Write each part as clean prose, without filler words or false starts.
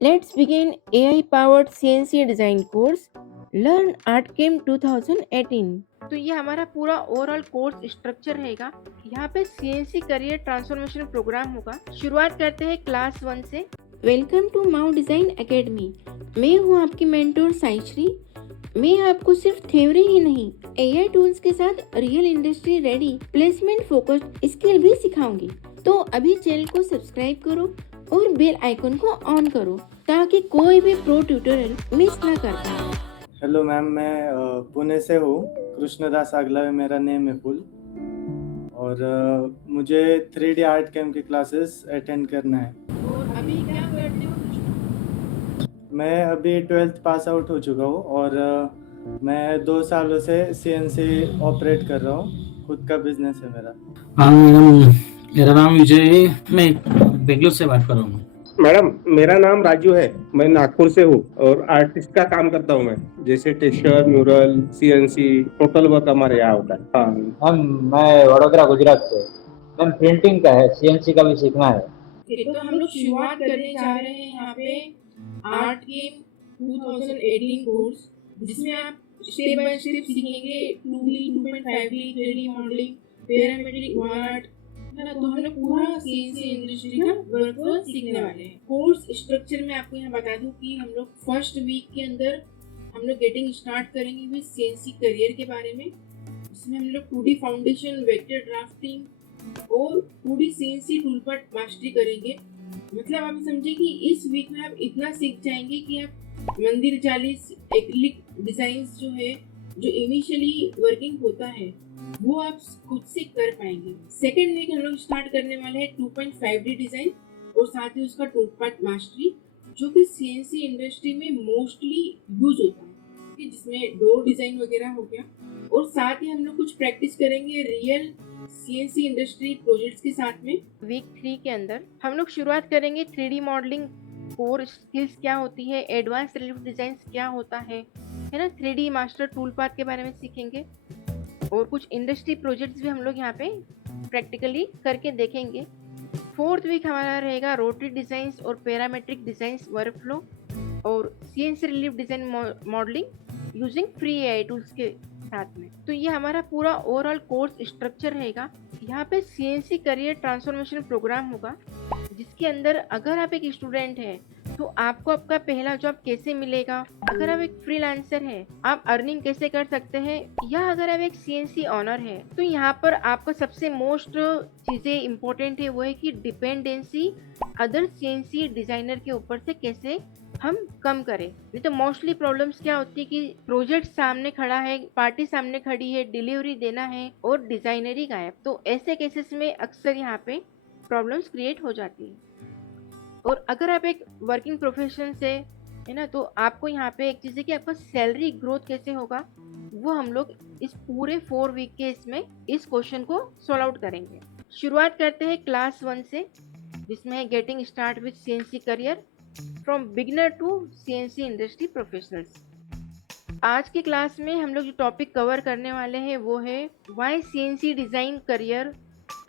Let's begin AI-powered CNC design course. Learn ArtCam 2018. तो ये हमारा पूरा ओवरऑल कोर्स स्ट्रक्चर रहेगा। यहाँ पे CNC करियर ट्रांसफॉर्मेशन प्रोग्राम होगा। शुरुआत करते हैं क्लास 1 से। Welcome to MAU design academy. मैं हूँ आपकी मेंटोर साईश्री। मैं आपको सिर्फ थ्योरी ही नहीं, AI टूल्स के साथ real industry ready placement focused skill भी सिखाऊंगी। तो अभी चैनल को सब्सक्राइब करो और बेल आइकन को ऑन करो ताकि कोई भी प्रो ट्यूटोरियल मिस ना कर पाए। हेलो मैम, मैं पुणे से हूँ। कृष्णदास आगलावे मेरा नेम है फुल। और मुझे 3D आर्ट कैम की क्लासेस अटेंड करना है। और अभी क्या करते हो? मैं अभी 12th पास आउट हो चुका हूँ और मैं 2 सालों से CNC ऑपरेट कर रहा हूँ। खुद का बिजनेस है मेरा। हाँ मैडम, मेरा नाम विजय है। मैं बेंगलोर से बात कर रहा हूँ। मैडम, मेरा नाम राजू है। मैं नागपुर से हूँ और आर्टिस्ट का काम करता हूँ। मैं जैसे texture, mural, CNC total work हमारे यहाँ होता है। हाँ मैम, मैं वडोदरा गुजरात से। मैम, प्रिंटिंग का है, सीएनसी का भी सीखना है। तो हम लोग शुरुआत करने जा रहे हैं यहाँ पे आर्ट के 2018 कोर्स, जिसमें आप स्टेप बाय स्टेप सीखेंगे 2D, 2.5D, 3D modelling, parametric art, है ना। तो हम लोग पूरा सीएनसी इंडस्ट्री का वर्कफ्लो सीखने वाले हैं। कोर्स स्ट्रक्चर में आपको यहाँ बता दूं कि हम लोग फर्स्ट वीक के अंदर हम लोग गेटिंग स्टार्ट करेंगे विद सीएनसी करियर के बारे में, जिसमें हम लोग 2D फाउंडेशन, वेक्टर ड्राफ्टिंग और 2D सीएनसी टूलपार्ट मास्टरी करेंगे। मतलब आप समझे कि इस वीक में आप इतना सीख जाएंगे कि आप मंदिर जालीस, एक्रिलिक डिजाइन्स जो है, जो इनिशियली वर्किंग होता है, वो आप खुद से कर पाएंगे। सेकेंड वीक हम लोग स्टार्ट करने वाले हैं 2.5D डिजाइन और साथ ही उसका टूलपार्ट मास्टरी, जो कि सीएनसी इंडस्ट्री में मोस्टली यूज होता है, कि जिसमें डोर डिजाइन वगैरह हो गया। और साथ ही हम लोग कुछ प्रैक्टिस करेंगे रियल सीएनसी इंडस्ट्री प्रोजेक्ट्स के साथ में। वीक 3 के अंदर हम लोग शुरुआत करेंगे 3D मॉडलिंग, कोर स्किल्स क्या होती है, एडवांस रिलीफ डिजाइन क्या होता है ना। 3D मास्टर टूल पाथ के बारे में सीखेंगे और कुछ इंडस्ट्री प्रोजेक्ट्स भी हम लोग यहाँ पे प्रैक्टिकली करके देखेंगे। फोर्थ वीक हमारा रहेगा रोटरी डिजाइन्स और पैरामेट्रिक डिजाइन्स वर्कफ्लो और CNC relief design modelling using free AI tools के साथ में। तो ये हमारा पूरा ओवरऑल कोर्स स्ट्रक्चर रहेगा। यहाँ पे सीएनसी करियर ट्रांसफॉर्मेशन प्रोग्राम होगा, जिसके अंदर अगर आप एक स्टूडेंट हैं तो आपको आपका पहला जॉब कैसे मिलेगा, अगर आप एक फ्रीलांसर हैं आप अर्निंग कैसे कर सकते हैं, या अगर आप एक सीएनसी ऑनर है तो यहाँ पर आपको सबसे मोस्ट चीजें इम्पोर्टेंट है वो है कि डिपेंडेंसी अदर सीएनसी डिजाइनर के ऊपर से कैसे हम कम करें। नहीं तो मोस्टली प्रॉब्लम्स क्या होती है कि प्रोजेक्ट सामने खड़ा है, पार्टी सामने खड़ी है, डिलीवरी देना है और डिजाइनर ही गायब। तो ऐसे केसेस में अक्सर यहाँ पे प्रॉब्लम्स क्रिएट हो जाती है। और अगर आप एक वर्किंग प्रोफेशन से है ना, तो आपको यहाँ पे एक चीज़ है कि आपका सैलरी ग्रोथ कैसे होगा, वो हम लोग इस पूरे 4 वीक के इसमें इस क्वेश्चन को सॉल्व आउट करेंगे। शुरुआत करते हैं क्लास 1 से, जिसमें है getting start with CNC career from beginner to CNC industry professionals. आज की क्लास में हम लोग जो टॉपिक कवर करने वाले हैं वो है वाई सीएनसी डिज़ाइन करियर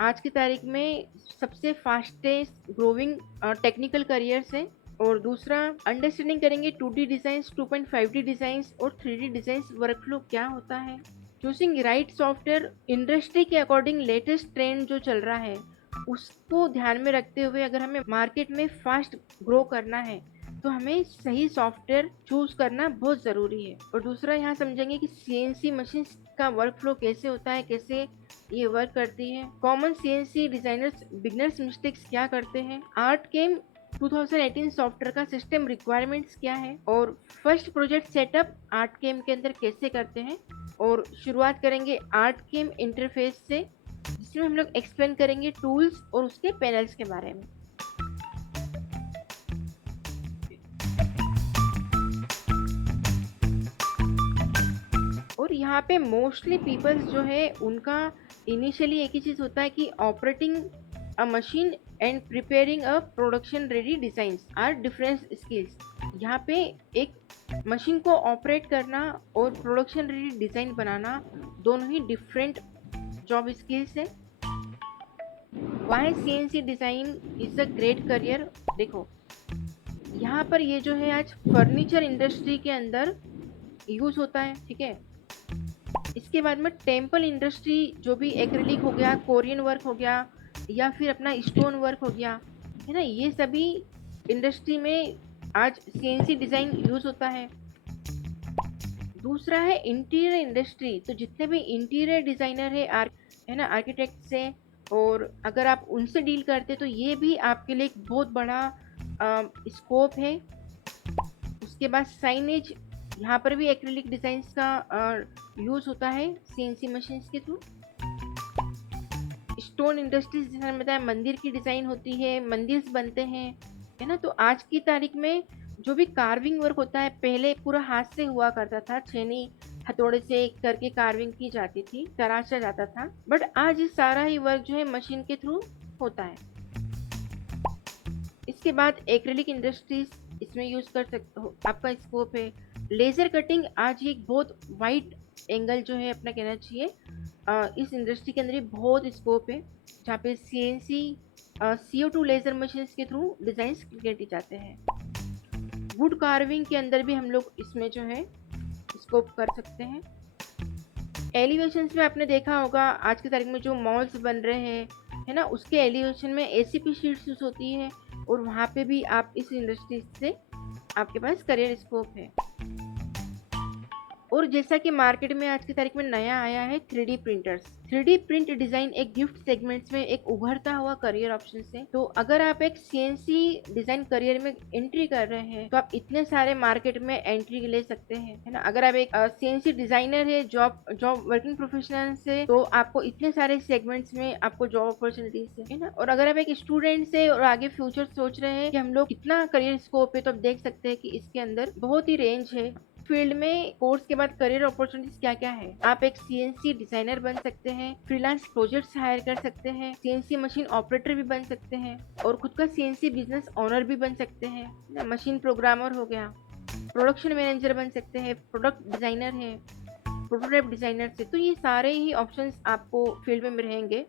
आज की तारीख में सबसे फास्टेस्ट ग्रोविंग टेक्निकल करियर्स है। और दूसरा अंडरस्टैंडिंग करेंगे 2D डिज़ाइंस, 2.5D डिज़ाइंस और 3D डिज़ाइंस वर्कफ्लो क्या होता है, चूजिंग राइट सॉफ्टवेयर, इंडस्ट्री के अकॉर्डिंग लेटेस्ट ट्रेंड जो चल रहा है उसको ध्यान में रखते हुए अगर हमें मार्केट में फास्ट ग्रो करना है तो हमें सही सॉफ्टवेयर चूज करना बहुत ज़रूरी है। और दूसरा यहाँ समझेंगे कि सीएनसी मशीन का वर्कफ्लो कैसे होता है, कैसे ये वर्क करती है, common CNC designers beginners mistakes क्या करते हैं, आर्ट केम 2018 सॉफ्टवेयर का सिस्टम रिक्वायरमेंट्स क्या है, और first project setup art came के अंदर कैसे करते हैं। और शुरुआत करेंगे आर्ट केम इंटरफेस से, जिसमें हम लोग एक्सप्लेन करेंगे टूल्स और उसके पैनल्स के बारे में। और यहाँ पे मोस्टली पीपल्स जो है उनका इनिशियली एक ही चीज़ होता है कि operating a machine and preparing a production ready designs are different skills. यहाँ पे एक मशीन को ऑपरेट करना और प्रोडक्शन रेडी डिज़ाइन बनाना दोनों ही डिफरेंट जॉब स्किल्स है। Why CNC design is a great career. देखो, यहाँ पर ये जो है आज फर्नीचर इंडस्ट्री के अंदर यूज होता है, ठीक है। इसके बाद में टेम्पल इंडस्ट्री, जो भी एक्रिलिक हो गया, कोरियन वर्क हो गया, या फिर अपना स्टोन वर्क हो गया, है ना, ये सभी इंडस्ट्री में आज सीएनसी डिज़ाइन यूज होता है। दूसरा है इंटीरियर इंडस्ट्री। तो जितने भी इंटीरियर डिज़ाइनर है ना, आर्किटेक्ट से, और अगर आप उनसे डील करते तो ये भी आपके लिए एक बहुत बड़ा स्कोप है। उसके बाद साइनेज, यहाँ पर भी एक्रिलिक डिज़ाइंस का यूज़ होता है सीएनसी मशीन्स के थ्रू। स्टोन इंडस्ट्रीज, जैसे मैंने बताया, मंदिर की डिज़ाइन होती है, मंदिर बनते हैं, है ना। तो आज की तारीख में जो भी कार्विंग वर्क होता है, पहले पूरा हाथ से हुआ करता था, छेनी हथौड़े से करके कार्विंग की जाती थी, तराशा जाता था, बट आज ये सारा ही वर्क जो है मशीन के थ्रू होता है। इसके बाद एक्रिलिक इंडस्ट्रीज, इसमें यूज कर सकते हो, आपका स्कोप है। लेज़र कटिंग, आज ये एक बहुत वाइड एंगल जो है अपना कहना चाहिए, इस इंडस्ट्री के अंदर भी बहुत स्कोप है, जहाँ पे सीएनसी CO2 लेज़र मशीन के थ्रू डिज़ाइन किए जाते हैं। वुड कार्विंग के अंदर भी हम लोग इसमें जो है स्कोप कर सकते हैं। एलिवेशंस में आपने देखा होगा आज की तारीख में जो मॉल्स बन रहे हैं, है ना, उसके एलिवेशन में ACP शीट्स यूज होती है, और वहाँ पे भी आप इस इंडस्ट्री से आपके पास करियर स्कोप है। और जैसा कि मार्केट में आज की तारीख में नया आया है 3D printers. 3D print design एक गिफ्ट सेगमेंट्स में एक उभरता हुआ करियर ऑप्शन है। तो अगर आप एक CNC डिज़ाइन करियर में एंट्री कर रहे हैं तो आप इतने सारे मार्केट में एंट्री ले सकते हैं, है ना। अगर आप एक CNC डिज़ाइनर है, जॉब वर्किंग प्रोफेशनल से, तो आपको इतने सारे सेगमेंट्स में आपको जॉब अपॉर्चुनिटीज है ना। और अगर आप एक स्टूडेंट से और आगे फ्यूचर सोच रहे हैं कि हम लोग कितना करियर स्कोप है, तो आप देख सकते हैं कि इसके अंदर बहुत ही रेंज है। फील्ड में कोर्स के बाद करियर अपॉर्चुनिटीज क्या क्या है। आप एक CNC डिजाइनर बन सकते हैं, फ्रीलांस प्रोजेक्ट्स हायर कर सकते हैं, CNC मशीन ऑपरेटर भी बन सकते हैं, और खुद का CNC बिजनेस ओनर भी बन सकते हैं। मशीन प्रोग्रामर हो गया, प्रोडक्शन मैनेजर बन सकते हैं, प्रोडक्ट डिजाइनर है, प्रोटोटाइप डिजाइनर से। तो ये सारे ही ऑप्शंस आपको फील्ड में रहेंगे।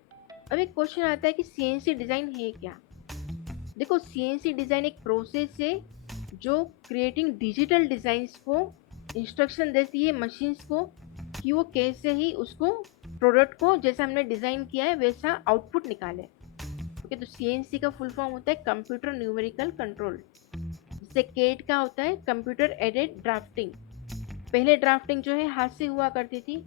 अब एक क्वेश्चन आता है कि CNC डिजाइन है क्या। देखो, CNC डिजाइन एक प्रोसेस है जो क्रिएटिंग डिजिटल डिजाइंस को इंस्ट्रक्शन देती है मशीन्स को कि वो कैसे ही उसको प्रोडक्ट को जैसा हमने डिज़ाइन किया है वैसा आउटपुट निकाले। ओके, तो CNC का फुल फॉर्म होता है कंप्यूटर न्यूमेरिकल कंट्रोल, जिससे CAD का होता है कंप्यूटर एडेड ड्राफ्टिंग। पहले ड्राफ्टिंग जो है हाथ से हुआ करती थी,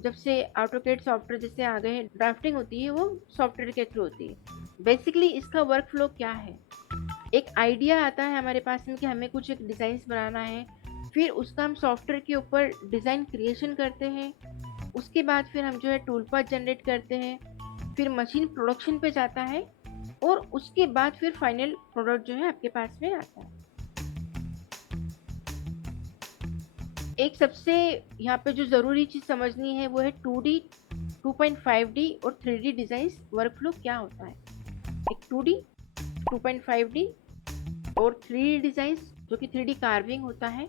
जब से AutoCAD सॉफ्टवेयर जैसे आ गए, ड्राफ्टिंग होती है वो सॉफ्टवेयर के थ्रू होती है। बेसिकली इसका वर्क फ्लो क्या है, एक आइडिया आता है हमारे पास में कि हमें कुछ एक डिज़ाइंस बनाना है, फिर उसका हम सॉफ्टवेयर के ऊपर डिज़ाइन क्रिएशन करते हैं, उसके बाद फिर हम जो है टूल पाथ जनरेट करते हैं, फिर मशीन प्रोडक्शन पे जाता है, और उसके बाद फिर फाइनल प्रोडक्ट जो है आपके पास में आता है। एक सबसे यहाँ पे जो ज़रूरी चीज़ समझनी है वो है 2D, 2.5D और 3D डिज़ाइन वर्क फ्लो क्या होता है। एक 2D, 2.5D और 3D डिज़ाइन जो कि 3D कार्विंग होता है,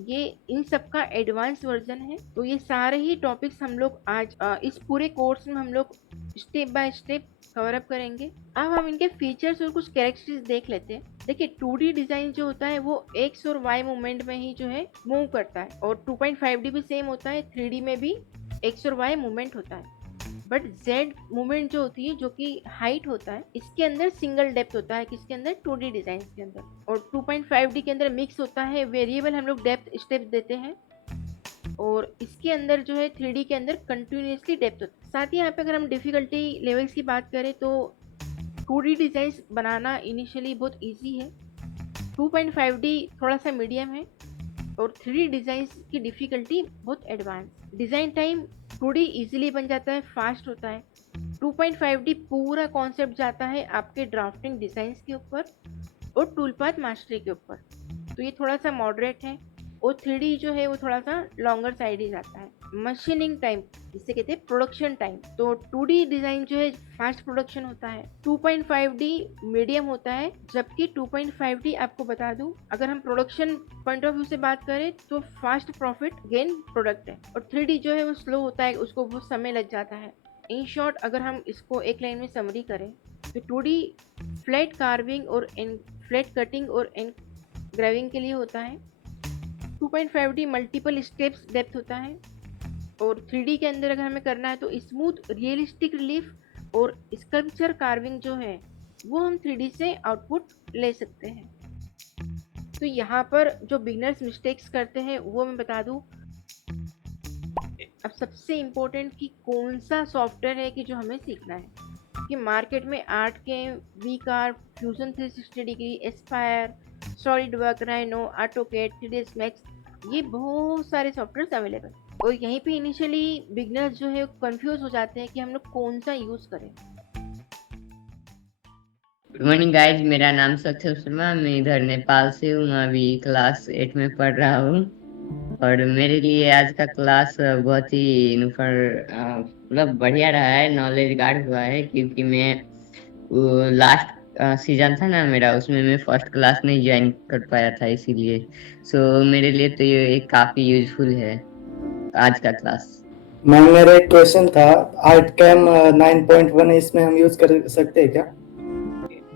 ये इन सब का एडवांस वर्जन है। तो ये सारे ही टॉपिक्स हम लोग आज इस पूरे कोर्स में हम लोग step by step cover up करेंगे। अब हम इनके फीचर्स और कुछ कैरेक्टरिस्टिक्स देख लेते हैं। देखिए, 2D डिज़ाइन जो होता है वो X और Y मूवमेंट में ही जो है मूव करता है, और 2.5D भी सेम होता है, 3D में भी X और Y मूवमेंट होता है। बट Z मूवमेंट जो होती है, जो कि हाइट होता है, इसके अंदर सिंगल डेप्थ होता है, किसके अंदर, 2D डिजाइन के अंदर। और 2.5D के अंदर मिक्स होता है, वेरिएबल हम लोग डेप्थ स्टेप देते हैं, और इसके अंदर जो है 3D के अंदर कंटिन्यूसली डेप्थ होता है। साथ ही यहाँ पे अगर हम डिफिकल्टी लेवल्स की बात करें तो 2D डिजाइन बनाना इनिशियली बहुत ईजी है, 2.5D थोड़ा सा मीडियम है, और 3D डिजाइन की डिफिकल्टी बहुत advance. Design time 2D easily बन जाता है, फास्ट होता है। 2.5D पूरा कॉन्सेप्ट जाता है आपके ड्राफ्टिंग डिजाइन के ऊपर और टूल पाथ मास्टरी के ऊपर, तो ये थोड़ा सा मॉडरेट है। और 3D जो है वो थोड़ा सा लॉन्गर साइड ही जाता है। मशीनिंग टाइम, जिसे कहते हैं प्रोडक्शन टाइम, तो 2D डिज़ाइन जो है फास्ट प्रोडक्शन होता है, 2.5D मीडियम होता है, जबकि 2.5D आपको बता दूं, अगर हम प्रोडक्शन पॉइंट ऑफ व्यू से बात करें तो फास्ट प्रॉफिट गेन प्रोडक्ट है, और 3D जो है वो स्लो होता है, उसको बहुत समय लग जाता है। इन शॉर्ट अगर हम इसको एक लाइन में समरी करें तो 2D फ्लैट कार्विंग और फ्लैट कटिंग और ग्रेविंग के लिए होता है। 2.5D मल्टीपल स्टेप्स डेप्थ होता है। और 3D के अंदर अगर हमें करना है तो स्मूथ रियलिस्टिक रिलीफ और स्कल्पचर कार्विंग जो है वो हम 3D से आउटपुट ले सकते हैं। तो यहाँ पर जो बिगनर्स मिस्टेक्स करते हैं वो मैं बता दूँ। अब सबसे इम्पोर्टेंट कि कौन सा सॉफ्टवेयर है कि जो हमें सीखना है, कि मार्केट में ArtCAM, VCarve, Fusion 360 degree, Aspire, SolidWork, Rhino, AutoCAD, 3ds Max, ये बहुत सारे सॉफ्टवेयर अवेलेबल। और यहीं पे इनिशियली बिगनर्स जो है कंफ्यूज हो जाते हैं कि हम लोग कौन सा यूज़ करें। गुड मॉर्निंग गाइज, मेरा नाम सक्षम शर्मा, मैं इधर नेपाल से हूँ। मैं अभी क्लास 8 में पढ़ रहा हूँ और मेरे लिए आज का क्लास बहुत ही मतलब बढ़िया रहा है, नॉलेज गार्ड हुआ है, क्योंकि मैं लास्ट सीजन था ना मेरा, उसमें मैं फर्स्ट क्लास नहीं ज्वाइन कर पाया था, इसीलिए मेरे लिए तो ये काफ़ी यूजफुल है आज का क्लास। मैम मेरा एक क्वेश्चन था, आर्टकेम 9.1 इसमें हम यूज कर सकते हैं क्या?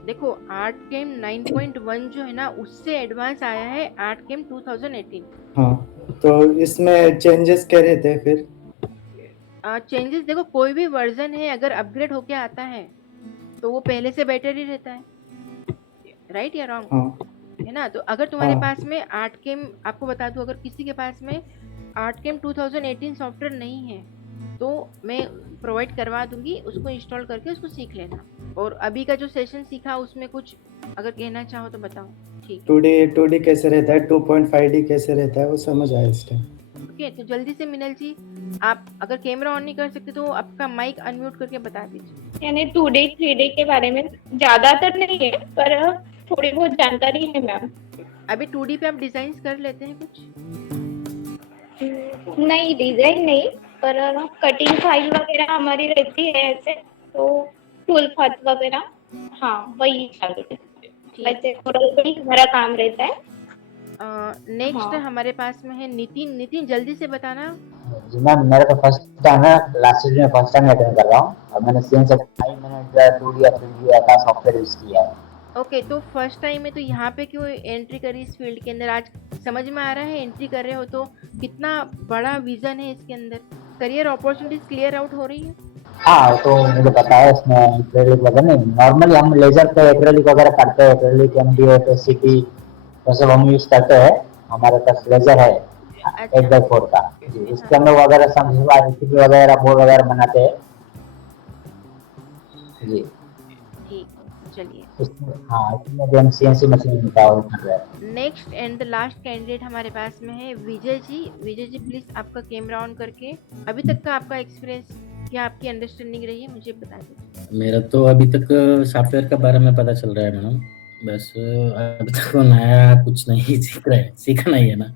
देखो, आर्टकेम 9.1 जो है ना उससे एडवांस आया है आर्टकेम 2018। हाँ, तो इसमें चेंजेस क्या रहते हैं फिर? चेंजेस देखो, कोई भी वर्जन है अगर अपग्रेड होके आता है तो वो पहले से बेटर ही रहता है, राइट या रॉन्ग? हाँ है ना। तो अगर तुम्हारे हाँ। पास में आर्टकेम, आपको बता दूं, अगर किसी के पास में आर्टकेम 2018 सॉफ्टवेयर नहीं है तो मैं प्रोवाइड करवा दूंगी, उसको इंस्टॉल करके उसको सीख लेना। और अभी का जो सेशन सीखा उसमें कुछ अगर कहना चाहो तो बताओ। ठीक, 2D कैसे रहता है, 2.5D कैसे रहता है, वो समझ आया इस टाइम। ओके। तो जल्दी से मिनल जी, आप अगर कैमरा ऑन नहीं कर सकते तो आपका माइक अनम्यूट करके बता दीजिए। यानी 2D 3D के बारे में ज्यादातर नहीं है पर थोड़ी बहुत जानकारी है मैम। अभी 2D पे आप डिजाइन कर लेते हैं कुछ? नहीं, डिजाइन नहीं, पर कटिंग फाइल वगैरह हमारी रहती है ऐसे, तो टूल पाथ वगैरह, हाँ वही चालू है। वैसे भी हमारा काम रहता है। नेक्स्ट हाँ। हमारे पास में है नितिन। नितिन जल्दी से बताना। जी मैम, मेरे को फर्स्ट टाइम है, लास्ट ईयर में फर्स्ट टाइम अटेंड कर रहा हूँ और मैंने सीएनसी 2D या 3D का सॉफ्टवेयर यूज किया है। ओके, तो फर्स्ट टाइम में तो यहाँ पे क्यों एंट्री करी इस फील्ड के अंदर? आज समझ में आ रहा है एंट्री कर रहे हो तो कितना बड़ा विजन है इसके अंदर, करियर अपॉर्चुनिटीज क्लियर आउट हो रही है। हाँ, तो मुझे पता है इसमें एक्रेलिक वगैरह नहीं, नॉर्मली हम लेजर पे एक्रेलिक वगैरह करते हैं, एक्रेलिक MDF CP वो सब हम यूज करते हैं। हमारे पास लेजर है 8x4 का जी, इसके अंदर वगैरह समझवा CP वगैरह बोर्ड वगैरह बनाते हैं जी। ठीक, चलिए। हाँ, इसमें भी हम CNC मशीन का यूज कर रहे हैं। Next and the last candidate हमारे पास में है विजय जी। विजय जी प्लीज आपका कैमरा ऑन करके अभी तक का आपका एक्सपीरियंस, क्या आपकी अंडरस्टैंडिंग रही है, मुझे बता दीजिए। मेरा तो अभी तक सॉफ्टवेयर के बारे में पता चल रहा है मैडम, बस अभी तक वो नया कुछ नहीं सीख रहे हैं, सीखना ही है ना।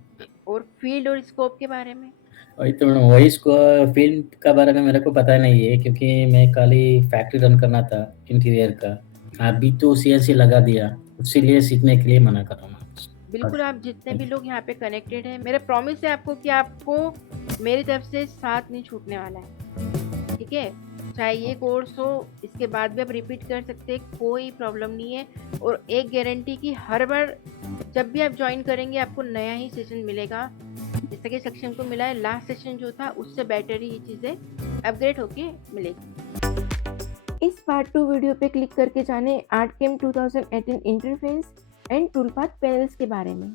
और फील्ड और स्कोप के बारे में? वही तो मैडम, वही इसको फील्ड का बारे में मेरे को पता नहीं है, क्योंकि मैं खाली फैक्ट्री रन करना था इंटीरियर का, अभी तो CNC लगा दिया, इसीलिए सीखने के लिए मना कर रहा हूँ। बिल्कुल, आप जितने भी लोग यहाँ पे कनेक्टेड हैं, मेरा प्रॉमिस है आपको कि आपको मेरी तरफ से साथ नहीं छूटने वाला है, ठीक है? चाहे ये कोर्स हो, इसके बाद भी आप रिपीट कर सकते हैं, कोई प्रॉब्लम नहीं है। और एक गारंटी कि हर बार जब भी आप ज्वाइन करेंगे आपको नया ही सेशन मिलेगा, जैसा कि सेक्शन को मिला है। लास्ट सेशन जो था उससे बेटर ही चीज़ें अपग्रेड होके मिलेगी। इस पार्ट 2 वीडियो पे क्लिक करके जाने आर्टकेम 2018 इंटरफेस एंड टूलपाथ पैनल्स के बारे में।